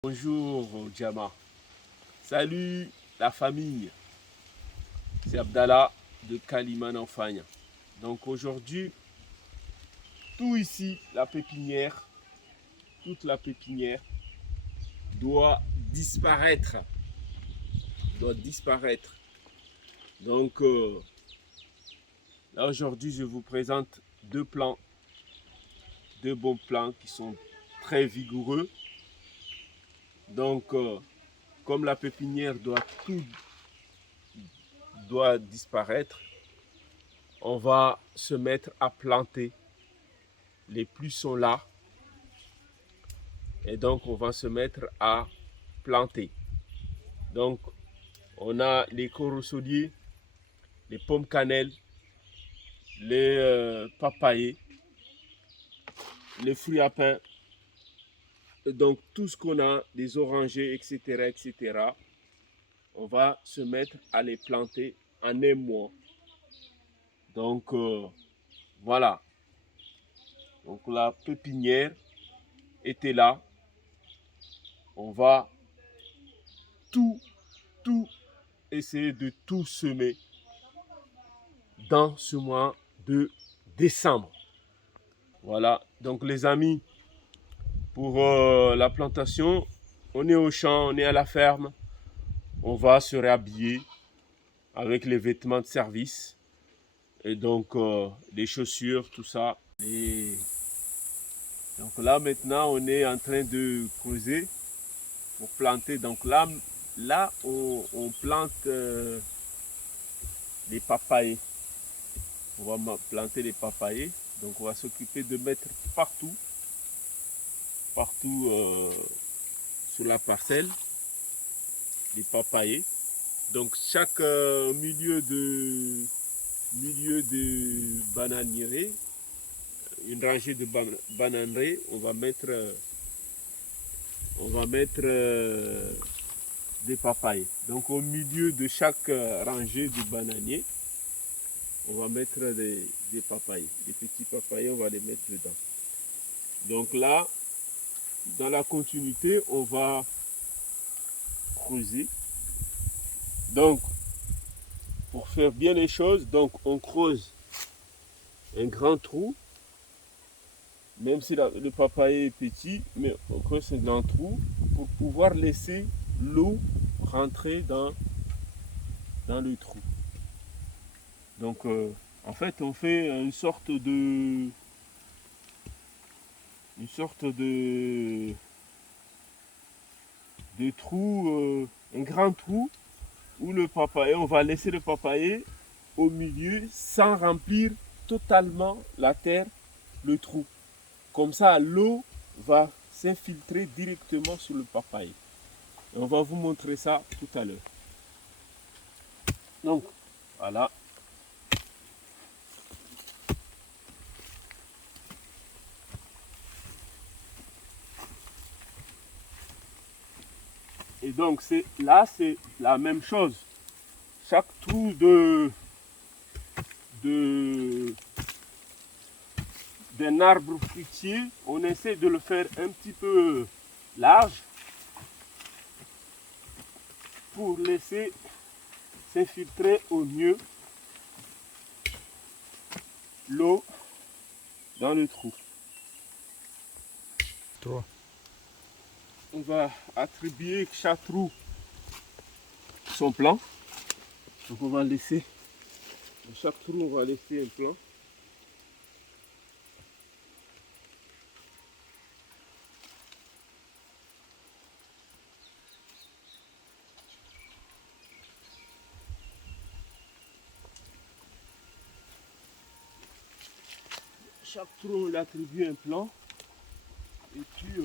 Bonjour Djama. Salut la famille. C'est Abdallah de Kaliman en Fagna. Donc aujourd'hui, tout ici, la pépinière, toute la pépinière doit disparaître. Doit disparaître. Donc là aujourd'hui, je vous présente deux plants, deux bons plants qui sont très vigoureux. Donc comme la pépinière doit disparaître, on va se mettre à planter. Les pluies sont là. Et donc, on va se mettre à planter. Donc, on a les corosoliers, les pommes cannelles, les papayers, les fruits à pain. Donc, tout ce qu'on a, des orangers, etc., etc., on va se mettre à les planter en un mois. Donc, voilà. Donc, la pépinière était là. On va tout essayer de tout semer dans ce mois de décembre. Voilà, donc les amis, pour la plantation, on est au champ, on est à la ferme. On va se réhabiller avec les vêtements de service. Et donc, les chaussures, tout ça. Et donc là, maintenant, on est en train de creuser pour planter. Donc là on plante les papayers. On va planter les papayers. Donc, on va s'occuper de mettre partout sur la parcelle les papayers. Donc chaque milieu de bananier, une rangée de bananeraies, on va mettre des papayers. Donc au milieu de chaque rangée de bananiers, on va mettre des papayers, des petits papayers, on va les mettre dedans. Donc là, dans la continuité, on va creuser. Donc, pour faire bien les choses, donc on creuse un grand trou, même si le papayer est petit, mais on creuse un grand trou pour pouvoir laisser l'eau rentrer dans le trou. Donc, en fait, on fait une sorte de trou, un grand trou où le papayer, on va laisser le papayer au milieu sans remplir totalement la terre, le trou. Comme ça, l'eau va s'infiltrer directement sur le papayer. Et on va vous montrer ça tout à l'heure. Donc, voilà. Et donc, là, c'est la même chose. Chaque trou d'un arbre fruitier, on essaie de le faire un petit peu large pour laisser s'infiltrer au mieux l'eau dans le trou. 3. On va attribuer chaque trou son plan. Donc on va laisser, dans chaque trou, on va laisser un plan. Chaque trou, on l'attribue un plan. Et puis,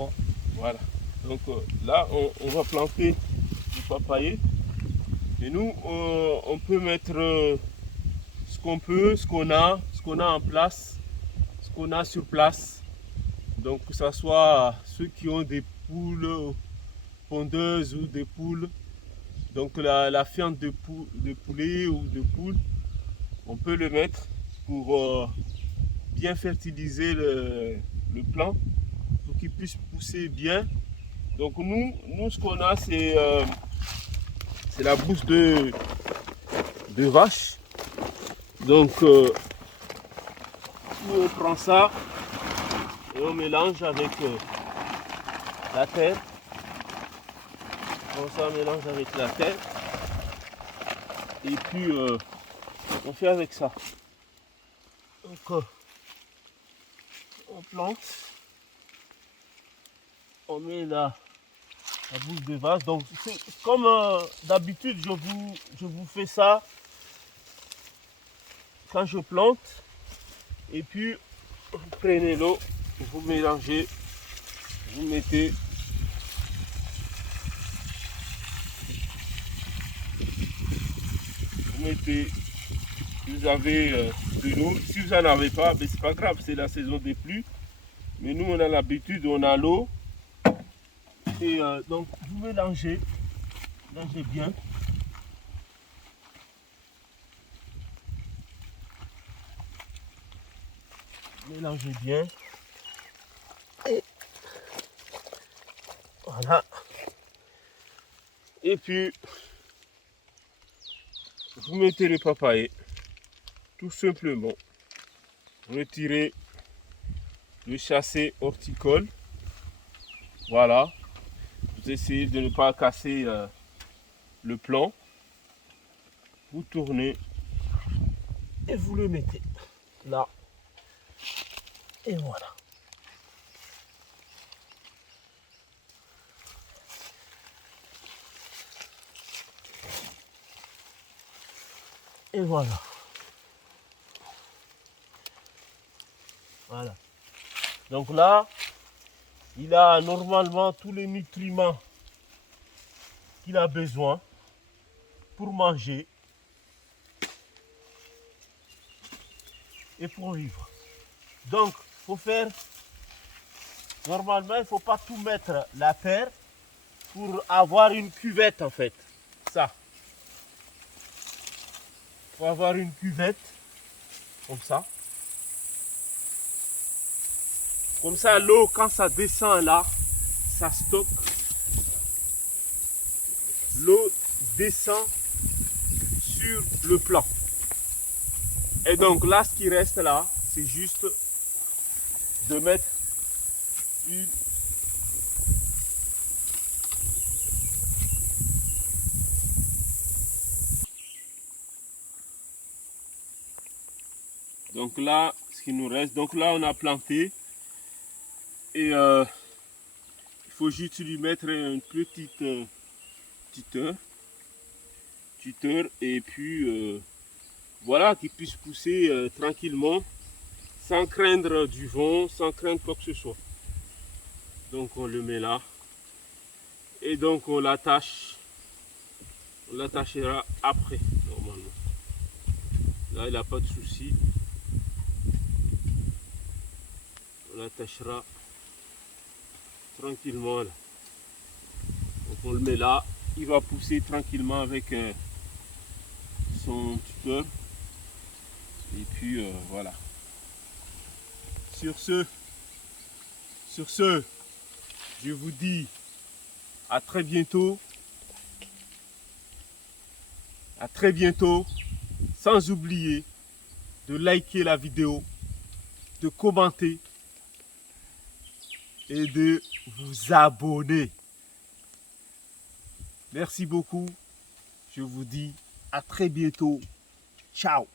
D'accord. Voilà. Donc là, on va planter du papayer. Et nous, on peut mettre ce qu'on peut, ce qu'on a en place, ce qu'on a sur place. Donc que ce soit ceux qui ont des poules pondeuses ou des poules, donc la fiente de poulet ou de poule, on peut le mettre pour bien fertiliser le plant, pour qu'il puisse pousser bien. Donc nous ce qu'on a, c'est la bouse de vache. Donc on prend ça et on mélange avec la terre. On mélange avec la terre. Et puis on fait avec ça. Donc on plante. On met la bouse de vache. Donc comme d'habitude, je vous fais ça quand je plante. Et puis vous prenez l'eau, vous mélangez, vous mettez si vous avez de l'eau. Si vous n'en avez pas, ben c'est pas grave, c'est la saison des pluies. Mais nous, on a l'habitude, on a l'eau. Et donc, vous mélangez bien. Mélangez bien. Et voilà. Et puis, vous mettez le papayer. Tout simplement. Retirez le châssis horticole. Voilà. Vous essayez de ne pas casser le plant. Vous tournez et vous le mettez là. Et voilà. Et voilà. Voilà. Donc là, il a normalement tous les nutriments qu'il a besoin pour manger et pour vivre. Donc, il faut faire, normalement, il ne faut pas tout mettre la terre pour avoir une cuvette en fait. Ça. Il faut avoir une cuvette comme ça. Comme ça, l'eau, quand ça descend là, ça stocke. L'eau descend sur le plant. Et donc là, ce qui reste là, c'est juste de mettre une donc là, ce qui nous reste, donc là on a planté et il faut juste lui mettre une petite tuteur et puis voilà, qu'il puisse pousser tranquillement sans craindre du vent, sans craindre quoi que ce soit. Donc on le met là et donc on l'attachera après normalement. Là il n'a pas de souci. On l'attachera tranquillement là. Donc on le met là, il va pousser tranquillement avec son tuteur. Et puis voilà. Sur ce, je vous dis à très bientôt. À très bientôt. Sans oublier de liker la vidéo, de commenter et de vous abonner. Merci beaucoup. Je vous dis à très bientôt. Ciao.